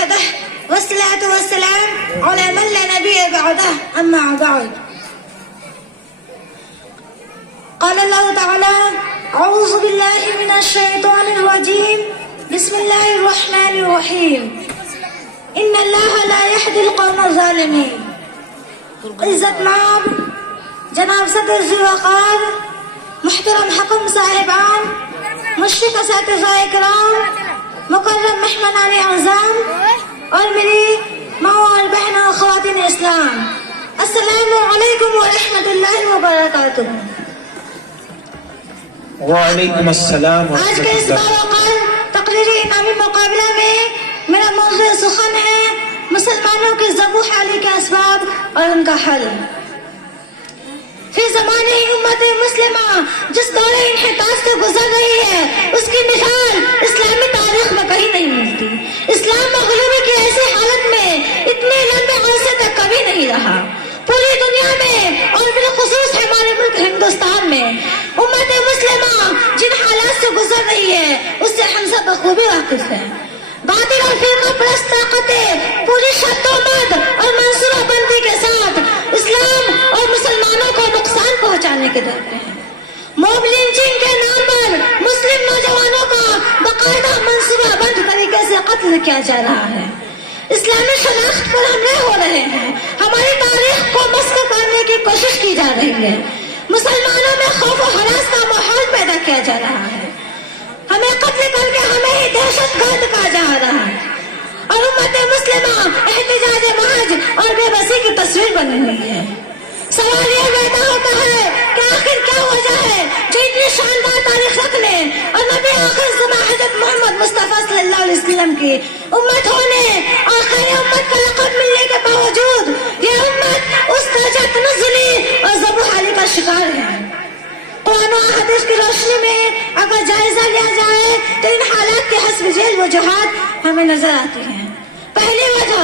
وحده والصلاة والسلام على من لا نبي بعده أما بعد. قال الله تعالى: أعوذ بالله من الشيطان الرجيم بسم الله الرحمن الرحيم إن الله لا يهدي القوم الظالمين. عزت مآب جناب صدر ذی وقار، محترم حکم صاحبان، مشرق اساتذہ اکرام، مکرم مہمانان اعظام اور میری ماں اور بہنوں اور خواتین اسلام، السلام علیکم ورحمۃ اللہ وبرکاتہ. وعلیکم السلام آج ورحمۃ کے اس اللہ. باوقار تقریری انعامی مقابلہ میں میرا موضوع سخن ہے مسلمانوں کے ذبح علی کے اسباب اور ان کا حل. فی زمانے امت مسلمہ جس دور انحطاط سے گزر رہی ہے اس کی مثال اسلامی تاریخ میں کہیں نہیں ملتی. اسلام مغلوبی کی ایسی حالت میں اتنے لمبے عرصے تک کبھی نہیں رہا. پوری دنیا میں اور بالخصوص ہمارے ملک ہندوستان میں امت مسلمہ جن حالات سے گزر رہی ہے اس سے ہم سب بخوبی واقف ہیں. باطل اور فرقہ پرست طاقتیں پوری شد و مد اور منصوبہ بندی کے ساتھ اسلام اور مسلمانوں کو نقصان پہنچانے کے در پہ ہیں. موب لنچنگ کے نام پر مسلم نوجوانوں کا باقاعدہ منصوبہ بند طریقے سے قتل کیا جا رہا ہے. اسلامی شناخت پر حملے ہو رہے ہیں. ہماری تاریخ کو مسخ کرنے کی کوشش کی جا رہی ہے. مسلمانوں میں خوف و ہراس کا ماحول پیدا کیا جا رہا ہے. ہمیں قتل کر کے ہمیں ہی دہشت گرد کہا جا رہا ہے اور امت مسلمہ احتجاج محض اور بے بسی کی تصویر بنی ہوئی ہے. سوال یہ پیدا ہوتا ہے کہ آخر کیا وجہ ہے جو اتنی شاندار تاریخ رکھنے اور نبی آخر زمان حضرت محمد مصطفیٰ صلی اللہ علیہ وسلم کی امت ہونے اور خیر امت کا لقب ملنے کے باوجود یہ امت اس درجہ تنزلی اور ذبح علی کا شکار ہے. قرآن و حدیث کی روشنی میں اگر جائزہ لیا جائے تو ان حالات کے حسب ذیل وجوہات ہمیں نظر آتی ہیں. پہلی وجہ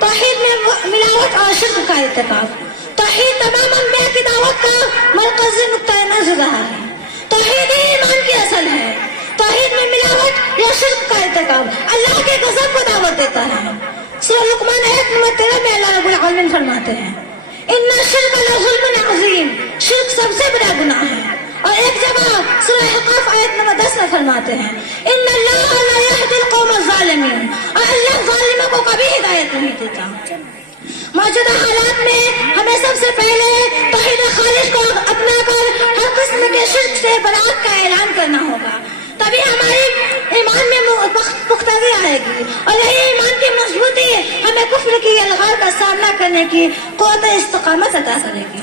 توحید میں ملاوٹ اور شرک کا ارتکاب. توحید تمام انبیاء کی دعوت کا مرکزی نقطہ نظر رہا ہے. توحید ہی ایمان کی اصل ہے. توحید میں ملاوٹ یا شرک کا ارتکاب اللہ کے غضب کو دعوت دیتا ہے. سورہ لقمان آیت نمبر 13 میں اللہ رب العالمین فرماتے ہیں: ان الشرک لظلم عظیم، شرک سب سے بڑا گناہ ہے. اور ایک جگہ سورہ حقاف آیت نمبر 10 میں فرماتے ہیں: ان اللہ لا یہدی القوم الظالمین، اور اللہ ظالموں کو کبھی ہدایت نہیں دیتا. موجودہ حالات میں ہمیں سب سے پہلے توحید خالص کو اپنا کر ہر قسم کے شرک سے برات کا اعلان کرنا ہوگا. تبھی ہماری ایمان میں پختگی آئے گی اور یہی ایمان کی مضبوطی ہمیں کفر کی الغار کا سامنا کرنے کی قوت استقامت عطا کرے گی.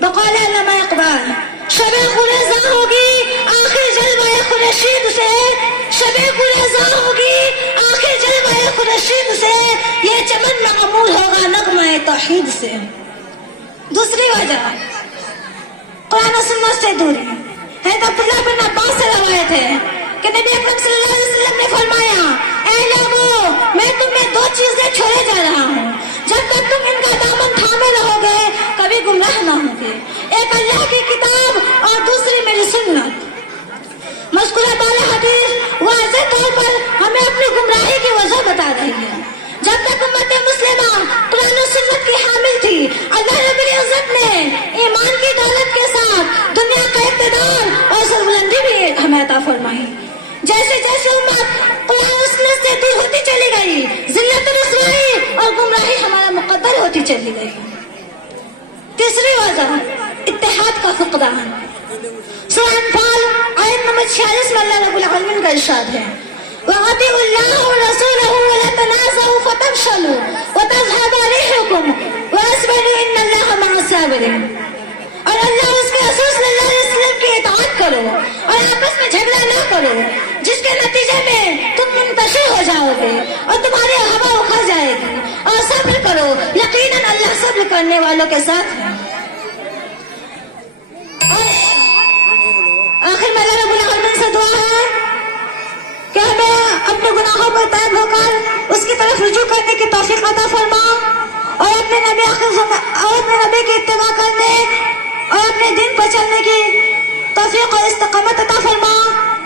بقول علامہ اقبال: شب قریظہ ہوگی آخر جلوہ خورشید سے، شب قریظہ ہوگی آخر جلوہ خورشید سے، یہ چمن معمول ہوگا نغمہ توحید سے. دوسری وجہ قرآن و سنت سے دوری. حضرت عبداللہ بن عباس سے روایت ہے کہ نبی اکرم صلی اللہ علیہ وسلم نے فرمایا: اے لوگوں، میں تمہیں دو چیزیں چھوڑے جا رہا ہوں، جب تک تم ان کا دامن تھامے رہو گے کبھی گمراہ نہ ہوگے. ایک اللہ کی کتاب اور دوسری میری سنت. مذکورہ تعالی حدیث واضح طور پر ہمیں اپنی گمراہی کی وجہ بتا رہی ہے. جب تک امت مسلمہ قرآن و سنت کی حامل تھی، اللہ رب العزت نے ایمان کی دولت کے ساتھ دنیا کا اقتدار اور سربلندی بھی ہمیں عطا فرمائی. جیسے جیسے امت قرآن و سنت سے دور ہوتی چلی گئی، ذلت و رسوائی اور گمراہی ہمارا مقدر ہوتی چلی گئی. تیسری وجہ اتحاد کا فقدان. سورہ انفال آیت نمبر 46 میں اللہ رب العالمین کا ارشاد ہے: وَأَطِيعُوا اللَّهَ وَرَسُولَهُ وَلَا تَنَازَعُوا فَتَفْشَلُوا وَتَذْهَبَ رِيحُكُمْ وَاصْبِرُوا إِنَّ اللَّهَ مَعَ الصَّابِرِينَ. اور اللہ اس کے رسول صلی اللہ علیہ وسلم کی اطاعت کرو اور آپس میں جھگڑا نہ کرو، جس کے نتیجے میں تم منتشر ہو جاؤ گے اور تمہاری ہوا اکھڑ جائے گی. اور صبر کرو، یقیناً اللہ صبر کرنے والوں کے ساتھ ہے. آخر میں اللہ رب العالمین سے دعا ہے کہ ہمیں اپنے گناہوں پر طائب ہو کر اس کی طرف رجوع کرنے کی توفیق عطا فرما اور اپنے نبی کی اتباع کرنے اور اپنے دین پر چلنے کی توفیق اور استقامت عطا فرما.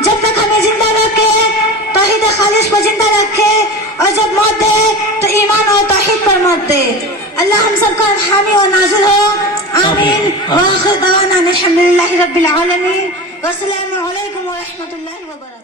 جب تک ہمیں زندہ رکھے توحید خالص کو زندہ رکھے اور جب موت دے کرتے. اللہ ہم سب کا حامی و ناصر ہو. آمین. وآخر دعوانا الحمدللہ رب العالمین. والسلام علیکم ورحمۃ اللہ وبرکاتہ.